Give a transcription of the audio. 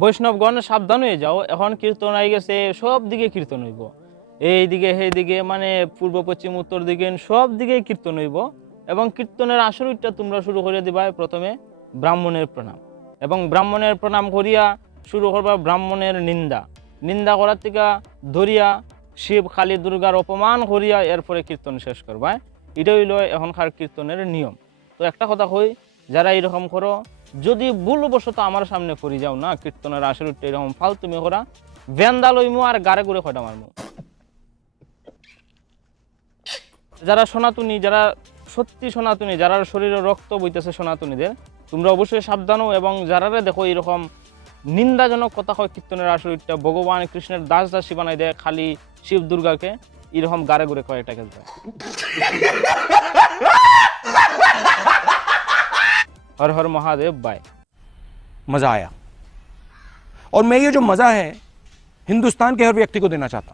বৈষ্ণবগণ সাবধান হয়ে যাও, এখন কীর্তন আই গেছে, সব দিকে কীর্তন হইব, এই দিকে সেই দিকে, মানে পূর্ব পশ্চিম উত্তর দিকে সব দিকে কীর্তন হইব। এবং কীর্তনের আসরিটা তোমরা শুরু করে দিবা প্রথমে ব্রাহ্মণের প্রণাম, এবং ব্রাহ্মণের প্রণাম করিয়া শুরু করবা ব্রাহ্মণের নিন্দা, নিন্দা করার থেকে ধরিয়া শিব কালী দুর্গার অপমান করিয়া এরপরে কীর্তন শেষ করবা। এটা হইল এখনকার কীর্তনের নিয়ম। তো একটা কথা কই, যারা এরকম করো, যদি ভুলবশত আমার সামনে করি যাও না কীর্তনের আসরিটা এরকম ফালতুমি করা, ভেন্দা লইমু আর গাড়ে করে খটা মারমু। যারা সনাতনী, যারা সত্যি সনাতনী, যারা শরীরে রক্ত বইতেছে সনাতনীদের, তোমরা অবশ্যই সাবধান হও। এবং যারা দেখো এরকম নিন্দাজনক কথা হয় কীর্তনের আসরিটা, ভগবান কৃষ্ণের দাস দাসী বানাই দেয় খালি শিব দুর্গাকে, এরকম গাড়ে ঘুরে কয়েকটা খেলতে। हर हर महादेव, बाय। मजा आया और मैं ये जो मजा है हिंदुस्तान के हर व्यक्ति को देना चाहता हूं।